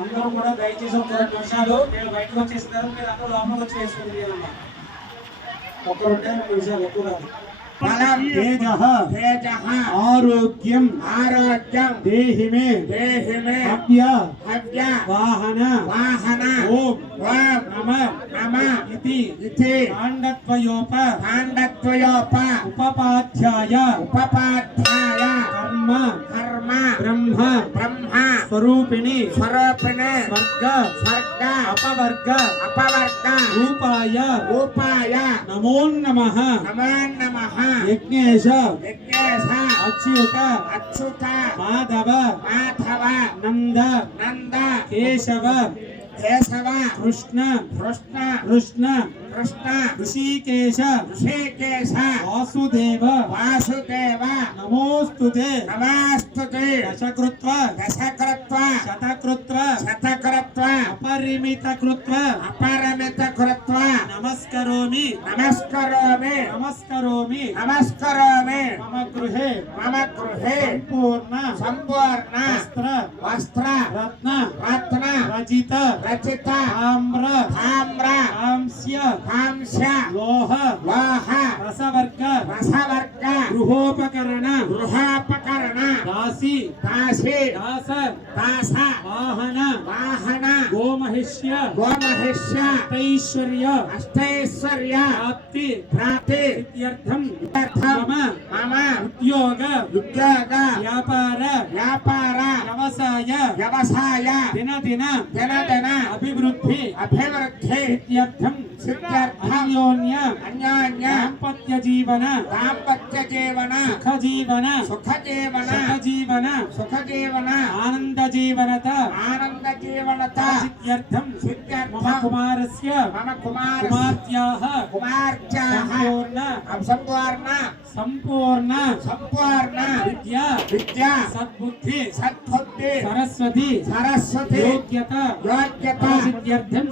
అందరూ కూడా దయచేసి ఒక 2 నిమిషాలు నేను బయటకు వచ్చేస్తున్నారు, మీరు అందరూ లోపలికి వచ్చి వేసుకుంది అన్నమాట. ఒక 2 నిమిషాలు ఎక్కువ కాదు. ఆరోగ్యం ఆరోగ్యం దేహి మే హవ్య హవ్య వాహన వాహన ఓం ఓం నమ నమ ఇతి ఇతి కాండత్వయోప కాండత్వయోప ఉపపాధ్యాయ ఉపపాధ్యాయ కర్మ కర్మ బ్రహ్మ బ్రహ్మ స్వరూపిణి స్వరూపిణి స్వర్గ స్వర్గ అపవర్గ అపవర్గ రూపాయ రూపాయ నమో నమః నమో నమః యజ్ఞేశ యజ్ఞేశ అచ్యుత అచ్యుత మాధవ మాధవ నంద నంద కేశవ కేశవ కృష్ణ కృష్ణ కృష్ణ కృష్ణ ఋషికేశ ఋషికేశ వాసుదేవ వాసుదేవ నమోస్తుతే నమోస్తుతే దశకృత్వ దశకృత్వ శతకృత్వ శతకృత్వ అపరిమిత కృత్వ అపరిమిత కృత్వ నమస్కరోమి నమస్కరోమి నమస్కరోమి నమస్కరోమి మమ గృహే సంపూర్ణ సంపూర్ణ వస్త్ర వస్త్ర రత్న రత్న రచిత రచిత తామ్ర తామ్ర కాంస్య కాంస్య లోహ లోహ రసవర్గ రసవర్గ గృహోపకరణ గృహోపకరణ దాసి దాసి దాస దాస వాహన వాహన గోమహిష్య గోమహిష్య అష్టైశ్వర్య అష్టైశ్వర్య ప్రాప్తి ప్రాప్తి ఇత్యర్థం మమ మమ ఉద్యోగ ఉద్యోగ వ్యాపార వ్యాపార వ్యవసాయ వ్యవసాయ వ్యవసాయ దినదిన దినదిన అభివృద్ధి అభివృద్ధి సిద్ధ్యర్థం సిద్ధ్యర్థం అన్యోన్య అన్యోన్య దాంపత్య జీవన దాంపత్య జీవన సుఖ జీవన సుఖ జీవన ఆనంద జీవనత ఆనంద జీవనత సిద్ధ్యర్థం సిద్ధ్యర్థం మమ కుమారస్య మమ కుమారస్య కుమార్త్యాః కుమార్త్యాః సంపూర్ణ సంపూర్ణ సంపూర్ణ విద్య సద్బుద్ధి సద్బుద్ధి సరస్వతి యోగ్యత సిద్ధ్యర్థం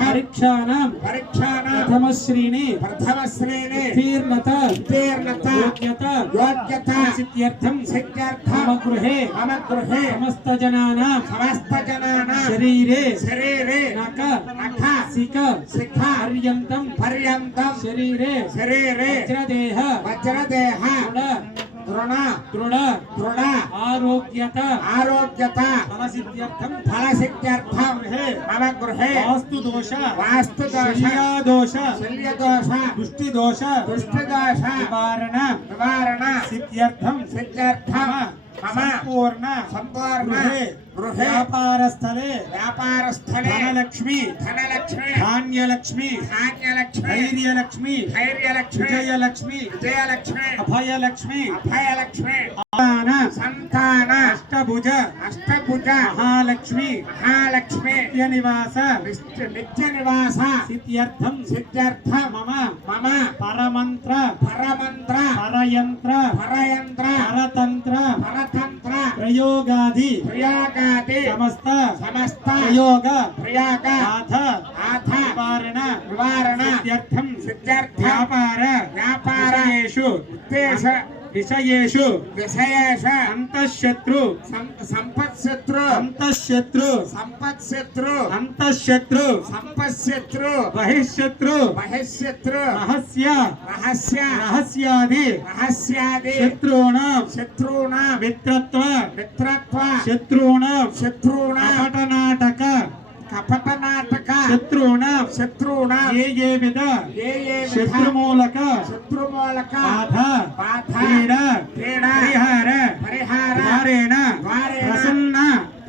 పరీక్షానాం ప్రథమ శ్రేణి ఉత్తీర్ణత యోగ్యత సిద్ధ్యర్థం మమ గృహే సమస్త జనానాం శరీరే నఖ శిఖ పర్యంతం శరీరే వజ్రదేహ దృఢ ఆరోగ్యత ఫలసిద్ధ్యర్థం మమ గృహే వాస్తు దోష శల్యదోష దృష్టిదోష నివారణ సిద్ధ్యర్థం మమ సంపూర్ణ గృహే వ్యాపారస్థలే ధనలక్ష్మి ధాన్యలక్ష్మి ధైర్యలక్ష్మి విజయలక్ష్మి అభయలక్ష్మి సంతాన అష్టభుజ మహాలక్ష్మి నిత్య నివాస సిద్ధ్యర్థం మమ పరమంత్ర పరయంత్ర పరతంత్ర ప్రయోగాది సమస్త ప్రయోగ ఆథ నివారణ సిద్ధ్యర్థం వ్యాపారేషు విషయేషు అంతఃశత్రు బహిష్శత్రు రహస్యాది శత్రుణాం మిత్రత్వ శత్రుణాం కపటనాటక శత్రుణాం ఏ విధ శత్రుమూలక బాధ పరిహార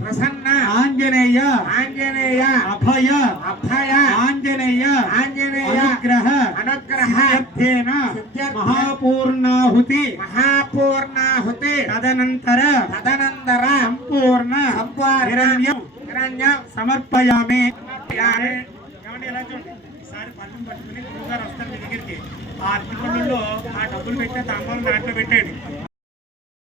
ప్రసన్న ఆంజనేయ అభయ ఆంజనేయ అనుగ్రహ మహాపూర్ణాహుతి తదనంతర సంపూర్ణ సమర్పయామి. ఎలా చూడండి, ఈసారి పళ్ళం పట్టుకుని గురువుగారు వస్తారు మీ దగ్గరికి. ఆ అరటిపళ్ళల్లో ఆ డబ్బులు పెట్టే తాంబాలు నాట్లో పెట్టండి.